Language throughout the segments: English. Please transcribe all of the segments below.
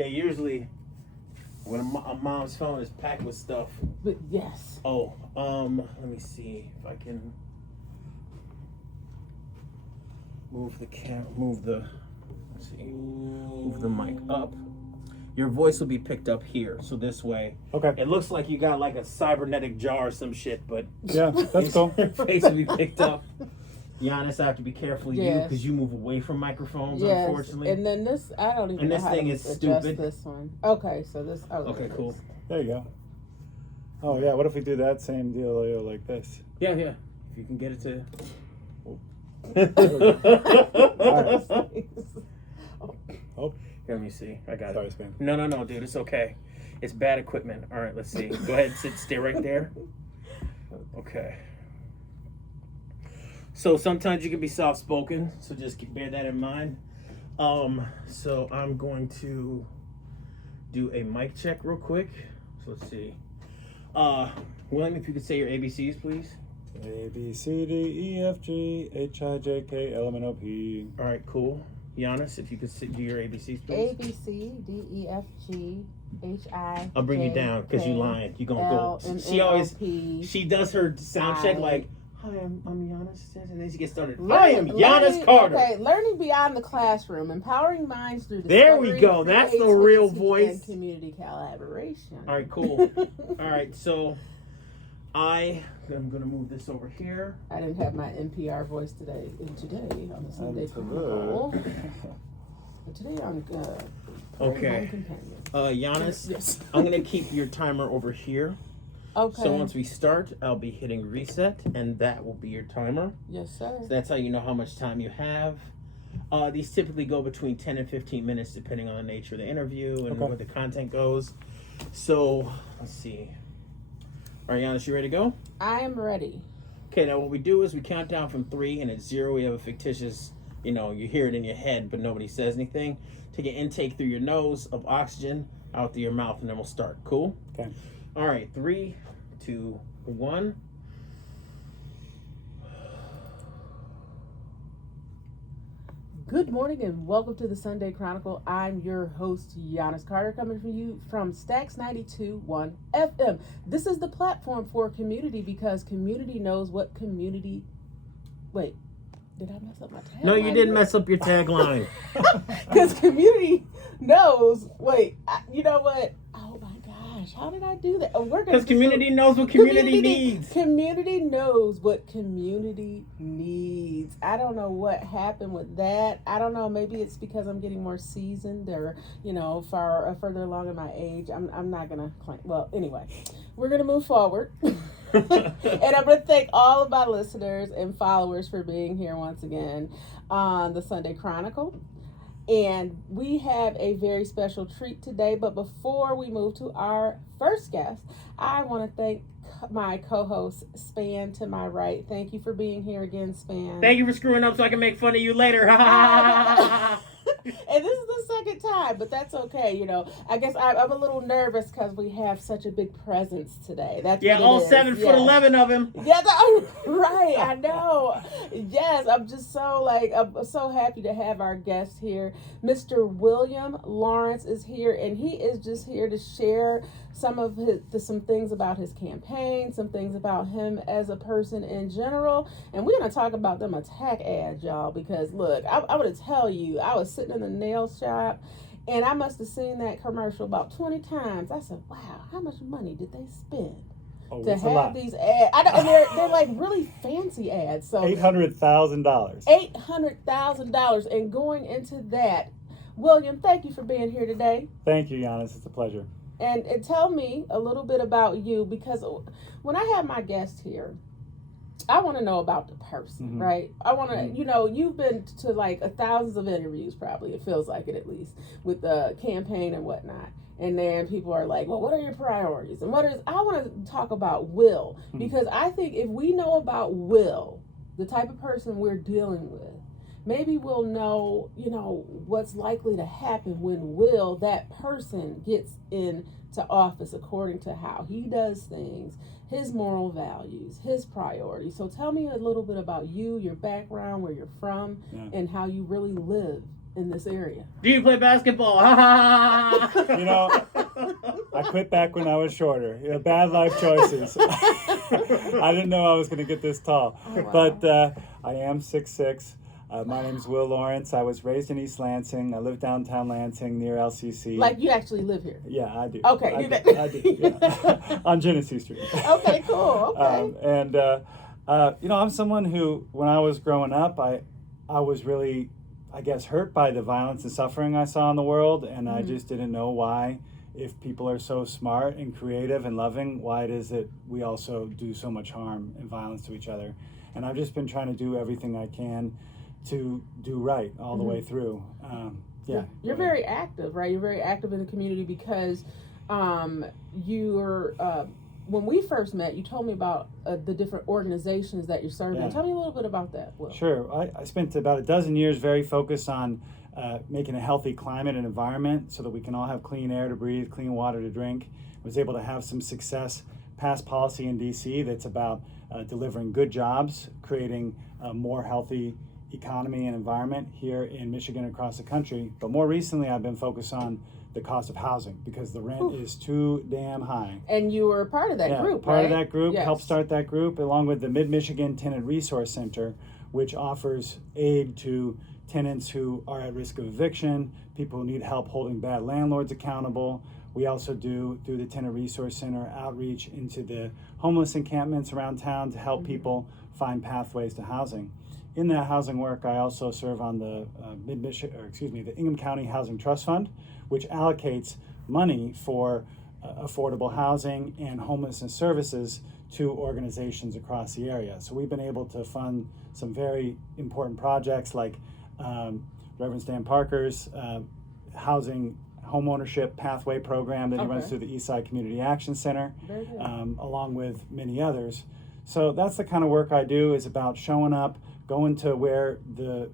Yeah, usually when a mom's phone is packed with stuff. But yes. Oh, let me see if I can move the mic up. Your voice will be picked up here, so this way. Okay. It looks like you got like a cybernetic jar or some shit, but yeah, that's cool. Your face will be picked up. Giannis, I have to be careful of you Yes. because you move away from microphones, Yes. unfortunately. And then this, I don't even And know this how thing to is adjust stupid. this one. Okay, so this. Oh, Okay, cool. There you go. Oh yeah, what if we do that same deal like this? Yeah. If you can get it to. Oh, Here, let me see. I got sorry, it. Spam. No, dude, it's okay. It's bad equipment. All right, let's see. Go ahead, stay right there. Okay. So sometimes you can be soft-spoken, so just bear that in mind. So I'm going to do a mic check real quick. So let's see. William, if you could say your ABCs, please. A B C D E F G H I J K L M N O P. All right, cool. Giannis, if you could do your ABCs, please. A B C D E F G H I. I'll bring you down because you lying. You gonna go. She does her sound check like, "Hi, I'm Giannis," and then she gets started. I am Giannis Carter. Okay, learning beyond the classroom, empowering minds through There we discovery, go. That's the real creativity, voice. and community collaboration. All right, cool. All right, so I'm gonna move this over here. I didn't have my NPR voice today on the Sunday That's Chronicle. But today I'm Okay. companion. Giannis, Yes. I'm gonna keep your timer over here. Okay. So once we start, I'll be hitting reset, and that will be your timer. Yes, sir. So that's how you know how much time you have. These typically go between 10 and 15 minutes, depending on the nature of the interview and where the content goes. So let's see. All right, Giannis, you ready to go? I am ready. Okay, now what we do is we count down from 3, and at 0 we have a fictitious, you hear it in your head, but nobody says anything. Take an intake through your nose of oxygen, out through your mouth, and then we'll start. Cool? Okay. All right, 3, 2, 1. Good morning and welcome to the Sunday Chronicle. I'm your host, Yanice Carter, coming from you from Stax 92.1 FM. This is the platform for community because community knows what community... Wait, did I mess up my tagline? No, you didn't mess up your tagline. Because community knows... Wait, you know what? Oh my gosh, how did I do that? Because community knows what community needs. Community knows what community needs. I don't know what happened with that. I don't know. Maybe it's because I'm getting more seasoned or, further along in my age. I'm not going to claim. Well, anyway, we're going to move forward. And I'm going to thank all of my listeners and followers for being here once again on the Sunday Chronicle. And we have a very special treat today. But before we move to our first guest, I want to thank my co-host, Span, to my right. Thank you for being here again, Span. Thank you for screwing up so I can make fun of you later. And this is the second time, but that's okay. I guess I'm a little nervous because we have such a big presence today. That's all 7'11" of him. Yeah, right. I know. Yes, I'm just I'm so happy to have our guest here. Mr. William Lawrence is here, and he is just here to share some things about his campaign, some things about him as a person in general, and we're going to talk about them attack ads, y'all, because look, I'm going to tell you, I was sitting in the nail shop, and I must have seen that commercial about 20 times. I said, wow, how much money did they spend to have these ads? I know, and they're like really fancy ads. So $800,000. $800,000, and going into that, William, thank you for being here today. Thank you, Giannis. It's a pleasure. And tell me a little bit about you, because when I have my guest here, I want to know about the person, right? I want to, you've been to like thousands of interviews, probably, it feels like it at least, with the campaign and whatnot. And then people are like, well, what are your priorities? And I want to talk about Will, because I think if we know about Will, the type of person we're dealing with, maybe we'll know, what's likely to happen when Will, that person, gets into office according to how he does things, his moral values, his priorities. So tell me a little bit about you, your background, where you're from, and how you really live in this area? Do you play basketball? Ha ha ha! You know, I quit back when I was shorter. You know, bad life choices. I didn't know I was going to get this tall. Oh, wow. But I am 6'6". My name is Will Lawrence. I was raised in East Lansing. I live downtown Lansing near LCC. Like you actually live here? Yeah, I do. Okay. I do. Yeah. On Genesee Street. Okay, cool. Okay. You know, I'm someone who, when I was growing up, I was really, I guess, hurt by the violence and suffering I saw in the world, and I just didn't know why, if people are so smart and creative and loving, why it is that we also do so much harm and violence to each other. And I've just been trying to do everything I can to do right all the way through. Yeah. You're very active, right? You're very active in the community because you're, when we first met, you told me about the different organizations that you're serving. Yeah. Tell me a little bit about that, Will. Sure. I spent about a dozen years very focused on making a healthy climate and environment so that we can all have clean air to breathe, clean water to drink. Was able to have some success, pass policy in DC that's about delivering good jobs, creating a more healthy economy and environment here in Michigan and across the country. But more recently, I've been focused on the cost of housing because the rent is too damn high. And you were part of that group, part right? of that group, Yes. helped start that group, along with the Mid-Michigan Tenant Resource Center, which offers aid to tenants who are at risk of eviction, people who need help holding bad landlords accountable. We also do, through the Tenant Resource Center, outreach into the homeless encampments around town to help people find pathways to housing. In that housing work, I also serve on the the Ingham County Housing Trust Fund, which allocates money for affordable housing and homelessness services to organizations across the area. So we've been able to fund some very important projects like Reverend Stan Parker's housing homeownership pathway program that he runs through the Eastside Community Action Center, along with many others. So that's the kind of work I do, is about showing up, going to where the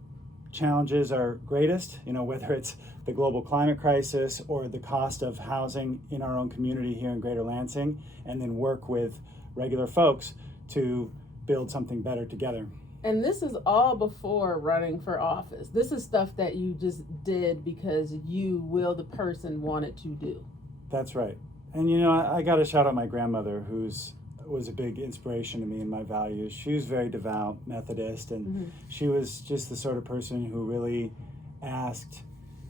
challenges are greatest, you know, whether it's the global climate crisis or the cost of housing in our own community here in Greater Lansing, and then work with regular folks to build something better together. And this is all before running for office. This is stuff that you just did because you, Will, the person, wanted to do. That's right. And you know, I got to shout out my grandmother, was a big inspiration to me in my values. She was very devout Methodist, and she was just the sort of person who really asked,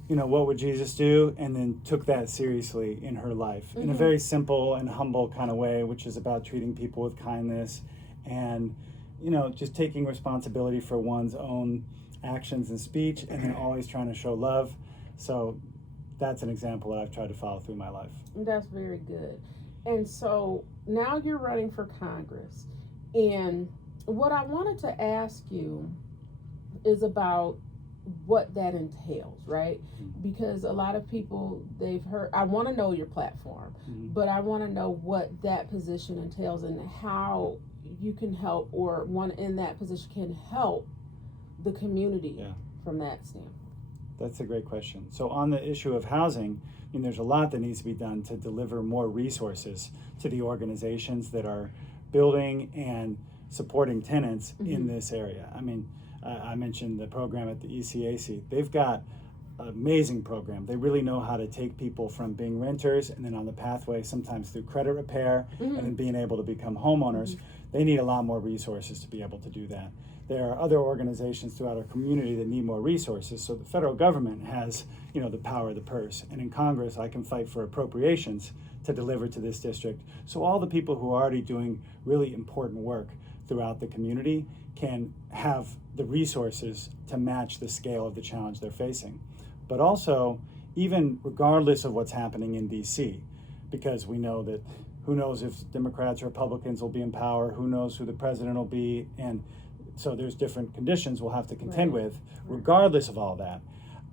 you know, what would Jesus do? And then took that seriously in her life in a very simple and humble kind of way, which is about treating people with kindness and, you know, just taking responsibility for one's own actions and speech, and then always trying to show love. So that's an example that I've tried to follow through my life. That's very good. And so now you're running for Congress. And what I wanted to ask you is about what that entails, right? Because a lot of people, they've heard, I want to know your platform, but I want to know what that position entails and how you can help, or one in that position can help the community from that standpoint. That's a great question. So on the issue of housing, I mean, there's a lot that needs to be done to deliver more resources to the organizations that are building and supporting tenants in this area. I mean, I mentioned the program at the ECAC. They've got an amazing program. They really know how to take people from being renters and then on the pathway, sometimes through credit repair, and then being able to become homeowners. They need a lot more resources to be able to do that. There are other organizations throughout our community that need more resources. So the federal government has, you know, the power of the purse. And in Congress, I can fight for appropriations to deliver to this district. So all the people who are already doing really important work throughout the community can have the resources to match the scale of the challenge they're facing. But also, even regardless of what's happening in DC, because we know that who knows if Democrats or Republicans will be in power, who knows who the president will be, and so there's different conditions we'll have to contend with. Regardless of all that,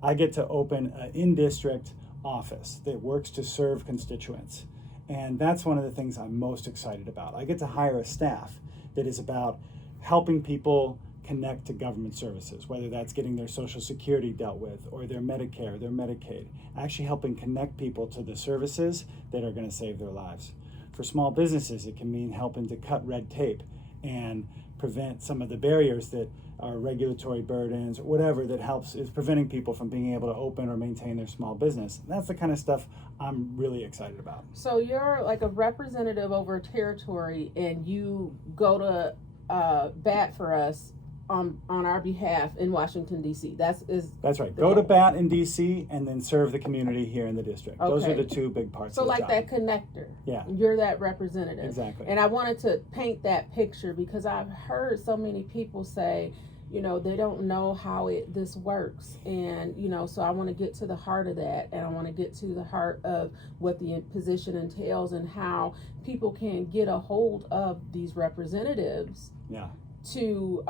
I get to open an in-district office that works to serve constituents. And that's one of the things I'm most excited about. I get to hire a staff that is about helping people connect to government services, whether that's getting their Social Security dealt with or their Medicare, their Medicaid, actually helping connect people to the services that are going to save their lives. For small businesses, it can mean helping to cut red tape and prevent some of the barriers that our regulatory burdens, whatever that helps is preventing people from being able to open or maintain their small business. That's the kind of stuff I'm really excited about. So you're like a representative over a territory, and you go to bat for us on our behalf in Washington, D.C. That's right. Go to bat in D.C. and then serve the community here in the district. Okay. Those are the two big parts So of the like job. that connector. Yeah. You're that representative. Exactly. And I wanted to paint that picture because I've heard so many people say, you know, they don't know how this works. And, you know, so I want to get to the heart of that. And I want to get to the heart of what the position entails and how people can get a hold of these representatives. Yeah. To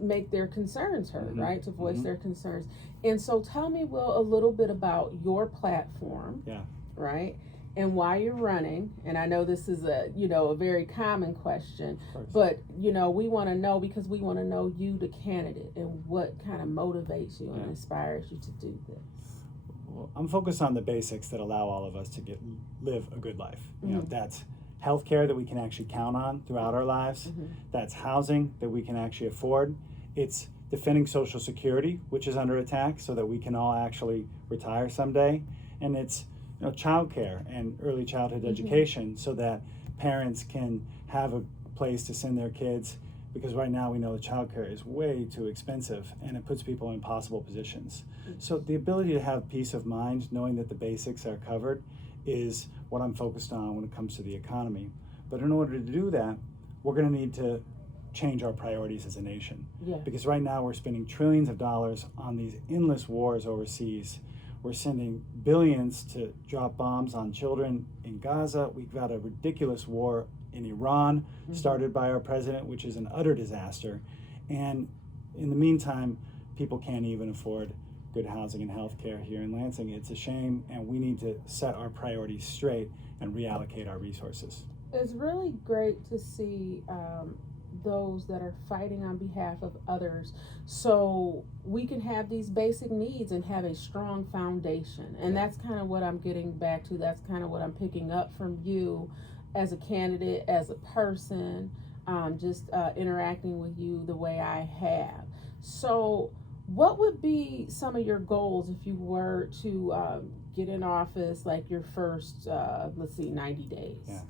make their concerns heard, Mm-hmm. right? To voice Mm-hmm. their concerns. And so tell me, Will, a little bit about your platform, Yeah. right? And why you're running. And I know this is a very common question, Of course. but, you know, we want to know because we want to know you, the candidate, and what kind of motivates you and Yeah. inspires you to do this. Well, I'm focused on the basics that allow all of us to live a good life. You know, that's healthcare that we can actually count on throughout our lives. Mm-hmm. That's housing that we can actually afford. It's defending Social Security, which is under attack, so that we can all actually retire someday. And it's childcare and early childhood education, so that parents can have a place to send their kids. Because right now we know that childcare is way too expensive and it puts people in impossible positions. So the ability to have peace of mind, knowing that the basics are covered, is what I'm focused on when it comes to the economy. But in order to do that, we're going to need to change our priorities as a nation. Yeah. Because right now we're spending trillions of dollars on these endless wars overseas. We're sending billions to drop bombs on children in Gaza. We've got a ridiculous war in Iran, started by our president, which is an utter disaster. And in the meantime, people can't even afford good housing and health care here in Lansing. It's a shame, and we need to set our priorities straight and reallocate our resources. It's really great to see those that are fighting on behalf of others, so we can have these basic needs and have a strong foundation. And that's kind of what I'm getting back to. That's kind of what I'm picking up from you as a candidate, as a person, just interacting with you the way I have. So what would be some of your goals if you were to get in office, like your first, 90 days? Yeah.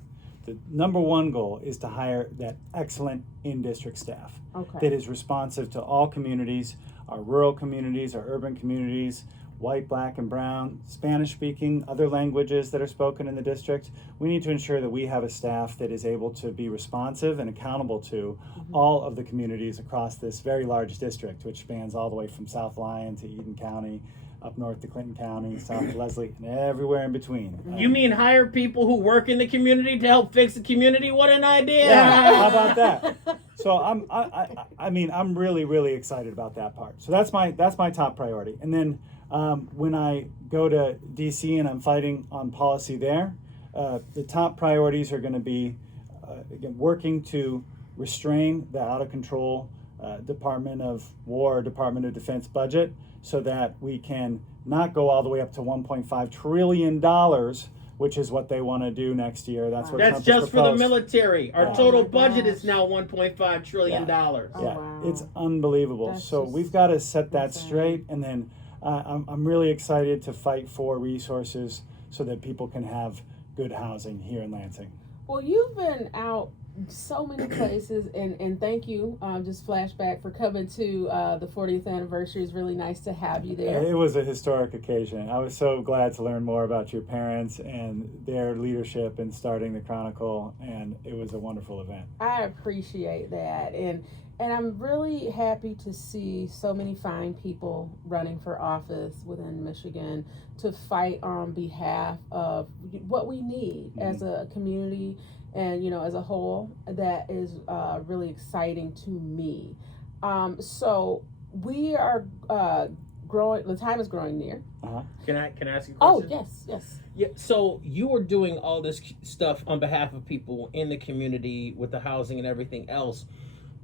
The number one goal is to hire that excellent in-district staff that is responsive to all communities, our rural communities, our urban communities, white, black, and brown, Spanish-speaking, other languages that are spoken in the district. We need to ensure that we have a staff that is able to be responsive and accountable to all of the communities across this very large district, which spans all the way from South Lyon to Eden County, up north to Clinton County, south to Leslie, and everywhere in between. You mean hire people who work in the community to help fix the community? What an idea! Yeah, how about that? So I'm really, really excited about that part. So that's my top priority. And then when I go to DC and I'm fighting on policy there, the top priorities are going to be again, working to restrain the out of control Department of War, Department of Defense budget, so that we can not go all the way up to $1.5 trillion, which is what they want to do next year. That's what That's Trump just has for the proposed. military. Our Yeah. total Oh my budget gosh. is now $1.5 trillion. Oh, Yeah, wow. it's unbelievable. That's So just we've got to set that insane. straight, and then I'm really excited to fight for resources so that people can have good housing here in Lansing. Well, you've been out so many places, and thank you. Just flashback for coming to the 40th anniversary. It's really nice to have you there. It was a historic occasion. I was so glad to learn more about your parents and their leadership in starting the Chronicle, and it was a wonderful event. I appreciate that, and I'm really happy to see so many fine people running for office within Michigan to fight on behalf of what we need as a community and, as a whole. That is really exciting to me. So we are growing. The time is growing near. Can I ask you a Oh, question? yes. Yeah, so you were doing all this stuff on behalf of people in the community with the housing and everything else.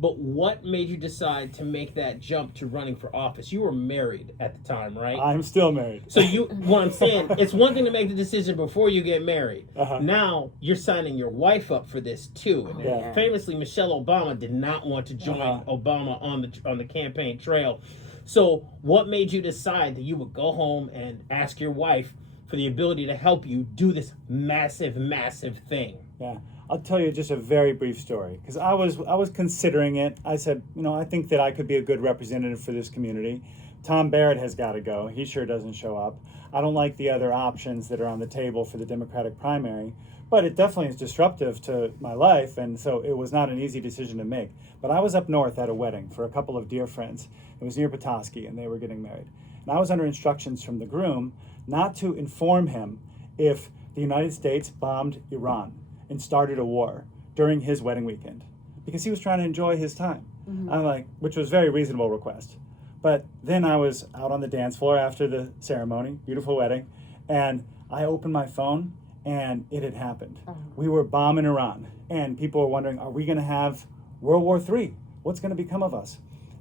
But what made you decide to make that jump to running for office? You were married at the time, right? I'm still married. So what I'm saying, it's one thing to make the decision before you get married. Uh-huh. Now you're signing your wife up for this too. And Yeah. famously, Michelle Obama did not want to join Obama on the campaign trail. So what made you decide that you would go home and ask your wife for the ability to help you do this massive, massive thing? Yeah. I'll tell you just a very brief story, because I was considering it. I said, I think that I could be a good representative for this community. Tom Barrett has got to go. He sure doesn't show up. I don't like the other options that are on the table for the Democratic primary, but it definitely is disruptive to my life, and so it was not an easy decision to make. But I was up north at a wedding for a couple of dear friends. It was near Petoskey, and they were getting married. And I was under instructions from the groom not to inform him if the United States bombed Iran and started a war during his wedding weekend, because he was trying to enjoy his time. I'm like, which was a very reasonable request. But then I was out on the dance floor after the ceremony, beautiful wedding, and I opened my phone and it had happened. We were bombing Iran, and people were wondering, are we going to have World War III? What's going to become of us?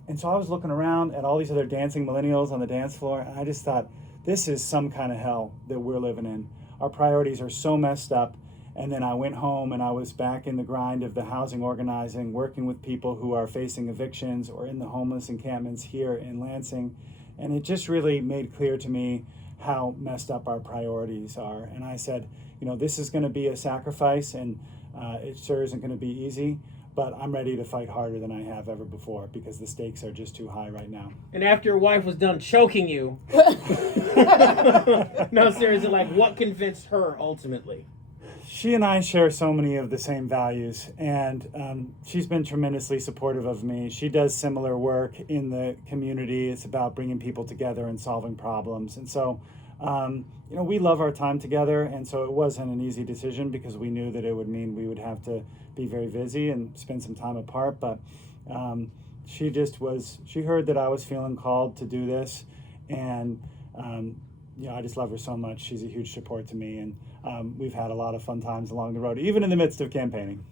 And so I was looking around at all these other dancing millennials on the dance floor, and I just thought, this is some kind of hell that we're living in. Our priorities are so messed up. And then I went home and I was back in the grind of the housing organizing, working with people who are facing evictions or in the homeless encampments here in Lansing. And it just really made clear to me how messed up our priorities are. And I said, this is going to be a sacrifice, and it sure isn't going to be easy, but I'm ready to fight harder than I have ever before, because the stakes are just too high right now. And after your wife was done choking you, no, seriously, like, what convinced her ultimately? She and I share so many of the same values, and she's been tremendously supportive of me. She does similar work in the community. It's about bringing people together and solving problems. And so, we love our time together, and so it wasn't an easy decision, because we knew that it would mean we would have to be very busy and spend some time apart. But she heard that I was feeling called to do this, and I just love her so much. She's a huge support to me, and we've had a lot of fun times along the road, even in the midst of campaigning.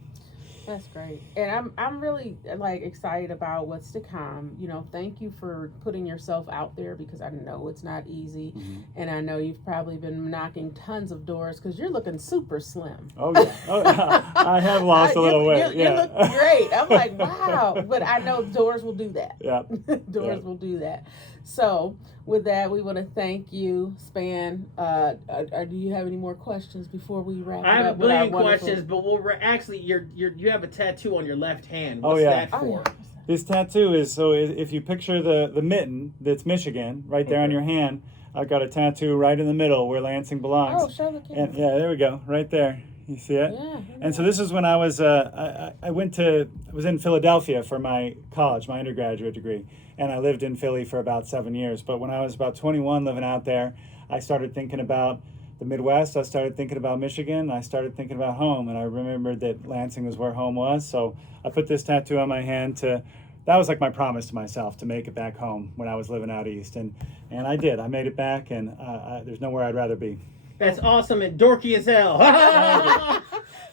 That's great. And I'm really excited about what's to come. Thank you for putting yourself out there, because I know it's not easy. And I know you've probably been knocking tons of doors, because you're looking super slim. Oh, yeah. I have lost a little weight. You look great. I'm like, wow. But I know doors will do that. Yeah. Doors will do that. So with that, we want to thank you, Span. Do you have any more questions before we wrap I it have up? a billion questions, but actually, you have a tattoo on your left hand. What's that for? Oh, yeah. This tattoo is, so if you picture the mitten that's Michigan right there on your hand, I've got a tattoo right in the middle where Lansing belongs. Oh, show the camera. And yeah, there we go, right there. You see it? Yeah. And so this is when I was I was in Philadelphia for my college, my undergraduate degree, and I lived in Philly for about 7 years. But when I was about 21 living out there, I started thinking about the Midwest. I started thinking about Michigan. I started thinking about home, and I remembered that Lansing was where home was. So I put this tattoo on my hand that was like my promise to myself, to make it back home when I was living out east. And I did. I made it back, and there's nowhere I'd rather be. That's awesome and dorky as hell.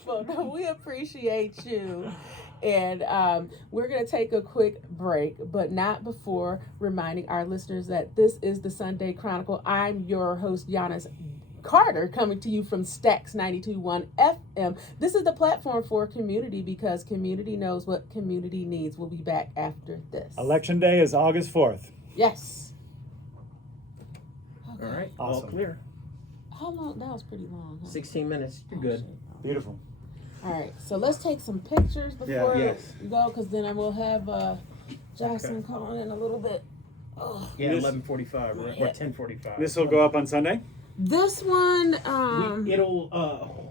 Well, no, we appreciate you. And we're going to take a quick break, but not before reminding our listeners that this is the Sunday Chronicle. I'm your host, Yanice Carter, coming to you from Stax 92.1 FM. This is the platform for community, because community knows what community needs. We'll be back after this. Election day is August 4th. Yes. All right. Awesome. All clear. How long? That was pretty long. Huh? 16 minutes. You're good. Beautiful. All right, so let's take some pictures before Yes. we go, because then we'll have Jocelyn calling in a little bit. Oh. Yeah, This- 11:45 or 10:45. This will go up on Sunday? This one, It'll